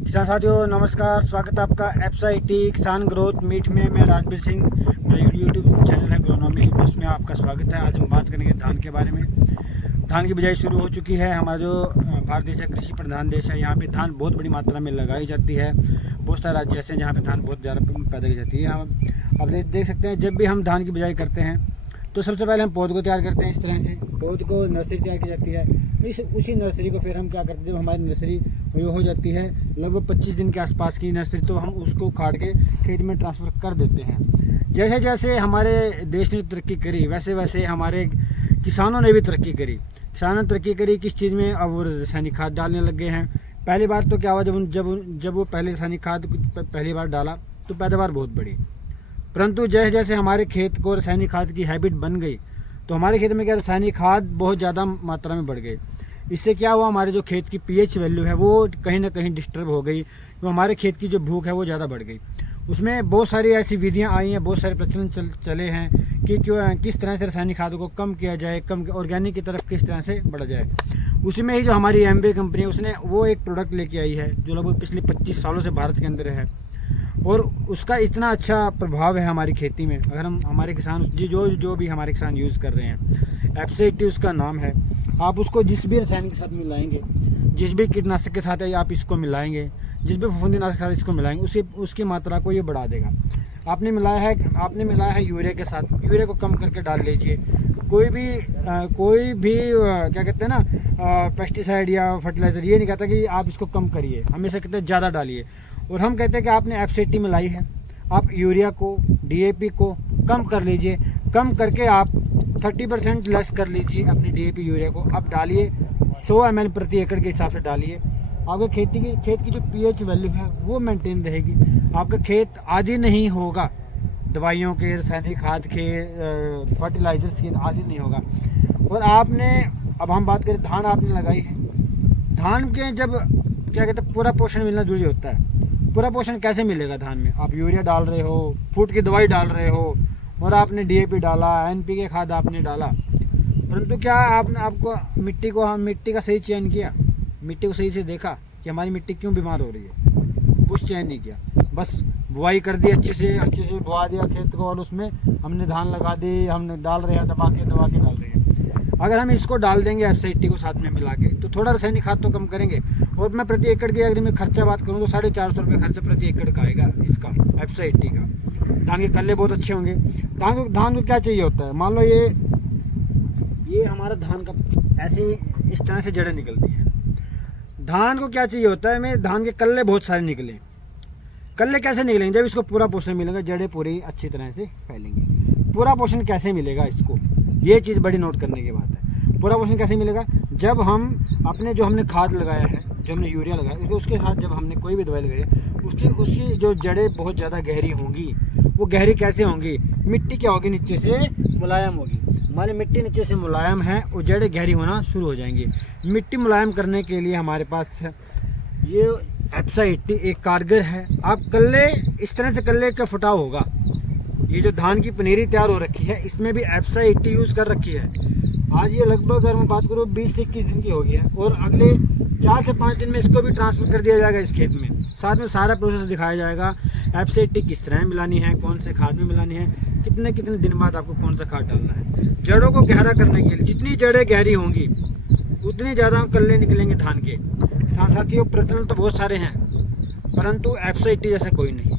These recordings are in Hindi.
किसान साथियों नमस्कार, स्वागत है आपका एफएसआईटी किसान ग्रोथ मीट में। मैं राजवीर सिंह, मेरा यूट्यूब चैनल है ग्रोनॉमी, उसमें आपका स्वागत है। आज हम बात करेंगे धान के बारे में। धान की बिजाई शुरू हो चुकी है। हमारा जो भारत देश है कृषि प्रधान देश है, यहाँ पे धान बहुत बड़ी मात्रा में लगाई जाती है। बहुत सारे राज्य ऐसे हैं जहाँ पे धान बहुत ज़्यादा पैदा की जाती है। आप देख सकते हैं, जब भी हम धान की बिजाई करते हैं तो सबसे पहले हम पौध को तैयार करते हैं। इस तरह से पौध को नर्सरी तैयार की जाती है। उसी नर्सरी को फिर हम क्या करते हैं, जब हमारी नर्सरी हो जाती है लगभग 25 दिन के आसपास की नर्सरी, तो हम उसको काट के खेत में ट्रांसफ़र कर देते हैं। जैसे जैसे हमारे देश ने तरक्की करी, वैसे वैसे हमारे किसानों ने भी तरक्की करी। किसानों ने तरक्की करी किस चीज़ में? अब वो रासायनिक खाद डालने लग गए हैं। पहली बार तो क्या हुआ, जब वो पहले रासायनिक खाद पहली बार डाला तो पैदावार बहुत बढ़ी। परंतु जैसे जैसे हमारे खेत को रासायनिक खाद की हैबिट बन गई तो हमारे खेत में क्या रासायनिक खाद बहुत ज़्यादा मात्रा में बढ़ गई। इससे क्या हुआ, हमारे जो खेत की पीएच वैल्यू है वो कहीं ना कहीं डिस्टर्ब हो गई। तो हमारे खेत की जो भूख है वो ज़्यादा बढ़ गई। उसमें बहुत सारी ऐसी विधियां आई हैं, बहुत सारे प्रचलन चले हैं कि किस तरह से रासायनिक खादों को कम किया जाए, कम ऑर्गेनिक की तरफ किस तरह से बढ़ा जाए। उसमें ही जो हमारी एमवे कंपनी है उसने वो एक प्रोडक्ट लेके आई है जो लगभग पिछले 25 सालों से भारत के अंदर है, और उसका इतना अच्छा प्रभाव है हमारी खेती में। अगर हम हमारे किसान जो भी हमारे किसान यूज़ कर रहे हैं, एफएसआईटी उसका नाम है। आप उसको जिस भी रसायन के साथ मिलाएंगे, जिस भी कीटनाशक के साथ आप इसको मिलाएंगे, जिस भी फफूंदीनाशक के साथ इसको मिलाएंगे, उसकी मात्रा को ये बढ़ा देगा। आपने मिलाया है यूरिया के साथ, यूरिया को कम करके डाल लीजिए। कोई भी क्या कहते हैं ना, पेस्टिसाइड या फर्टिलाइज़र, ये नहीं कहता कि आप इसको कम करिए, हमेशा कहते हैं ज़्यादा डालिए। और हम कहते हैं कि आपने एफएसआईटी मिलाई है, आप यूरिया को, डीएपी को कम कर लीजिए। कम करके आप 30% लेस कर लीजिए अपनी डीएपी यूरिया को, आप डालिए 100 ml प्रति एकड़ के हिसाब से डालिए। आपके खेत की जो पीएच वैल्यू है वो मेंटेन रहेगी। आपका खेत आदी नहीं होगा दवाइयों के, रासायनिक खाद के, फर्टिलाइजर्स के आदी नहीं होगा। और अब हम बात करें, धान आपने लगाई है। धान के जब क्या कहते हैं, पूरा पोषण मिलना जरूरी होता है। पूरा पोषण कैसे मिलेगा धान में? आप यूरिया डाल रहे हो, फूट की दवाई डाल रहे हो, और आपने डीएपी डाला, एनपीके खाद आपने डाला, परंतु क्या आपको मिट्टी का सही चयन किया? मिट्टी को सही से देखा कि हमारी मिट्टी क्यों बीमार हो रही है? कुछ चयन नहीं किया, बस बुआई कर दी, अच्छे से बुआ दिया खेत को, और उसमें हमने धान लगा दी, हमने डाल रहे हैं, दबा के डाल रहे हैं। अगर हम इसको डाल देंगे एफएसआईटी को साथ में मिला के, तो थोड़ा रासायनिक खाद तो कम करेंगे। और मैं प्रति एकड़ की अगर मैं खर्चा बात करूँ तो 450 रुपये खर्चा प्रति एकड़ का आएगा इसका, एफएसआईटी का। धान के कल्ले बहुत अच्छे होंगे। धान को क्या चाहिए होता है, मान लो ये हमारा धान का ऐसे इस तरह से जड़ें निकलती हैं। धान को क्या चाहिए होता है, मेरे धान के कल्ले बहुत सारे निकले। कल्ले कैसे निकलेंगे? जब इसको पूरा पोषण मिलेगा, जड़ें पूरी अच्छी तरह से फैलेंगी। पूरा पोषण कैसे मिलेगा इसको, ये चीज़ बड़ी नोट करने की बात है। पूरा पोषण कैसे मिलेगा? जब हम अपने जो हमने खाद लगाया है, जो हमने यूरिया लगाया, उसके साथ जब हमने कोई भी दवाई लगाई है, उसकी जो जड़ें बहुत ज़्यादा गहरी होंगी। वो गहरी कैसे होंगी? मिट्टी क्या होगी, नीचे से मुलायम होगी। हमारी मिट्टी नीचे से मुलायम है और जड़ें गहरी होना शुरू हो जाएंगी। मिट्टी मुलायम करने के लिए हमारे पास ये एफएसआईटी एक कारगर है। आप कल्ले इस तरह से कल्ले का फुटाव होगा। ये जो धान की पनीरी तैयार हो रखी है, इसमें भी एफएसआईटी यूज़ कर रखी है। आज ये लगभग अगर मैं बात करूँ 20 से 21 दिन की हो गई है, और अगले 4 से 5 दिन में इसको भी ट्रांसफ़र कर दिया जाएगा इस खेत में। साथ में सारा प्रोसेस दिखाया जाएगा, एफएसआईटी किस तरह मिलानी है, कौन से खाद में मिलानी है, कितने दिन बाद आपको कौन सा खाद डालना है। जड़ों को गहरा करने के लिए जितनी जड़ें गहरी होंगी उतनी ज़्यादा कल्ले निकलेंगे धान के। साथियों, प्रचलन तो बहुत सारे हैं, परंतु एफएसआईटी जैसा कोई नहीं।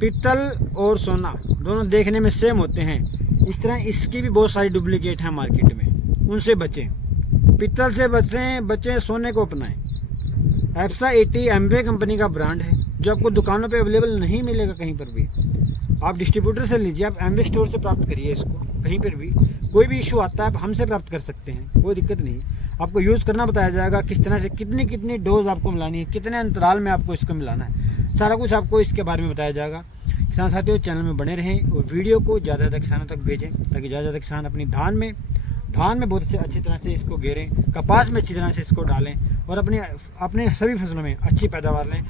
पीतल और सोना दोनों देखने में सेम होते हैं, इस तरह इसकी भी बहुत सारी डुप्लीकेट हैं मार्केट में, उनसे बचें। पीतल से बचें, सोने को अपनाएं। एफएसआईटी एमवे कंपनी का ब्रांड है, जो आपको दुकानों पे अवेलेबल नहीं मिलेगा कहीं पर भी। आप डिस्ट्रीब्यूटर से लीजिए, आप एमवे स्टोर से प्राप्त करिए इसको। कहीं पर भी कोई भी इशू आता है आप हमसे प्राप्त कर सकते हैं, कोई दिक्कत नहीं। आपको यूज़ करना बताया जाएगा, किस तरह से कितनी डोज आपको मिलानी है, कितने अंतराल में आपको इसको मिलाना है, सारा कुछ आपको इसके बारे में बताया जाएगा। किसान साथियों, चैनल में बने रहें और वीडियो को ज़्यादा किसानों तक भेजें, ताकि ज़्यादा किसान अपनी धान में बहुत अच्छी तरह से इसको घेरें, कपास में अच्छी तरह से इसको डालें, और अपने सभी फसलों में अच्छी पैदावार लें।